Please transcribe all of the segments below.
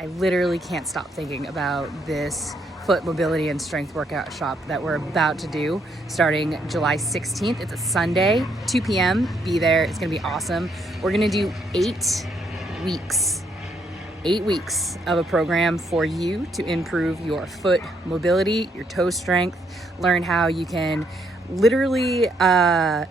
I literally can't stop thinking about this foot mobility and strength workout shop that we're about to do starting July 16th. It's a Sunday, 2 p.m. Be there. It's gonna be awesome. We're gonna do 8 weeks of a program for you to improve your foot mobility, your toe strength, learn how you can literally, what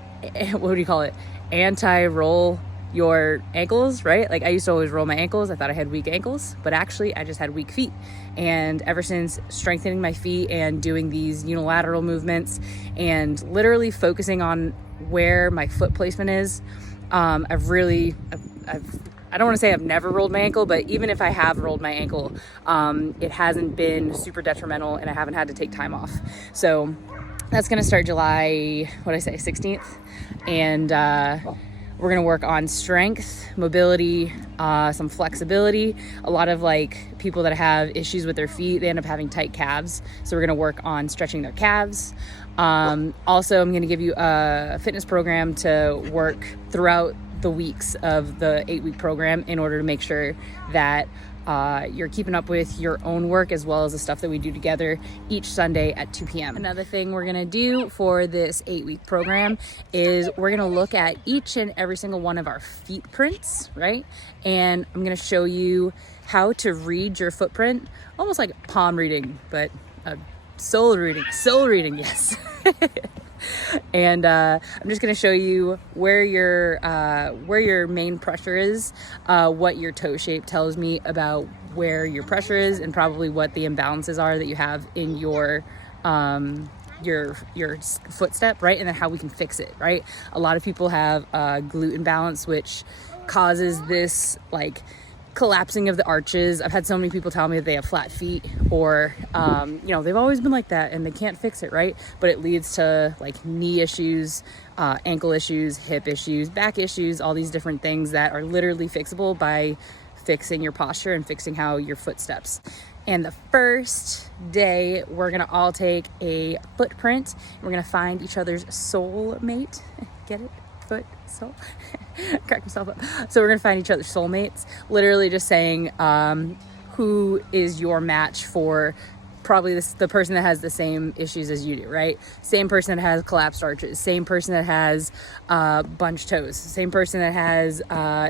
do you call it? Anti-roll your ankles, right? Like I used to always roll my ankles. I thought I had weak ankles, but actually I just had weak feet. And ever since strengthening my feet and doing these unilateral movements and literally focusing on where my foot placement is, I don't want to say I've never rolled my ankle, but even if I have rolled my ankle, it hasn't been super detrimental and I haven't had to take time off. So that's going to start July, 16th. And, we're gonna work on strength, mobility, some flexibility. A lot of like people that have issues with their feet, they end up having tight calves. So we're gonna work on stretching their calves. Also, I'm gonna give you a fitness program to work throughout the weeks of the 8-week program in order to make sure that you're keeping up with your own work as well as the stuff that we do together each Sunday at 2 p.m. Another thing we're gonna do for this 8-week program is we're gonna look at each and every single one of our feet prints, right? And I'm gonna show you how to read your footprint, almost like palm reading, but soul reading, yes. And I'm just going to show you where your main pressure is, what your toe shape tells me about where your pressure is, and probably what the imbalances are that you have in your footstep, right? And then how we can fix it, right? A lot of people have glute imbalance, which causes this like collapsing of the arches. I've had so many people tell me that they have flat feet or, they've always been like that and they can't fix it, right? But it leads to like knee issues, ankle issues, hip issues, back issues, all these different things that are literally fixable by fixing your posture and fixing how your foot steps. And the first day, we're gonna all take a footprint. We're gonna find each other's soulmate. Get it? Foot, soul. Crack myself up. So we're gonna find each other's soulmates, literally just saying who is your match for probably the person that has the same issues as you do, right? Same person that has collapsed arches, same person that has bunched toes, same person that has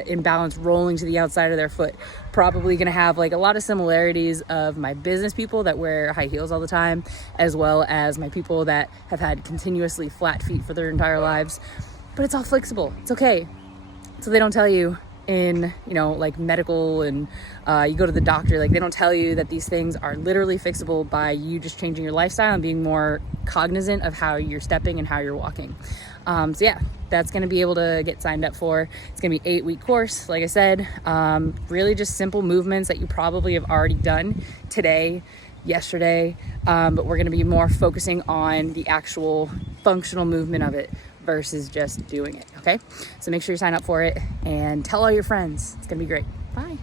imbalance rolling to the outside of their foot. Probably gonna have like a lot of similarities of my business people that wear high heels all the time, as well as my people that have had continuously flat feet for their entire lives. But it's all flexible. It's okay. So they don't tell you in, like medical and you go to the doctor, like they don't tell you that these things are literally fixable by you just changing your lifestyle and being more cognizant of how you're stepping and how you're walking. So yeah, that's going to be able to get signed up for. It's going to be 8-week course. Like I said, really just simple movements that you probably have already done today, yesterday, but we're going to be more focusing on the actual functional movement of it versus just doing it, okay? So make sure you sign up for it and tell all your friends. It's gonna be great. Bye.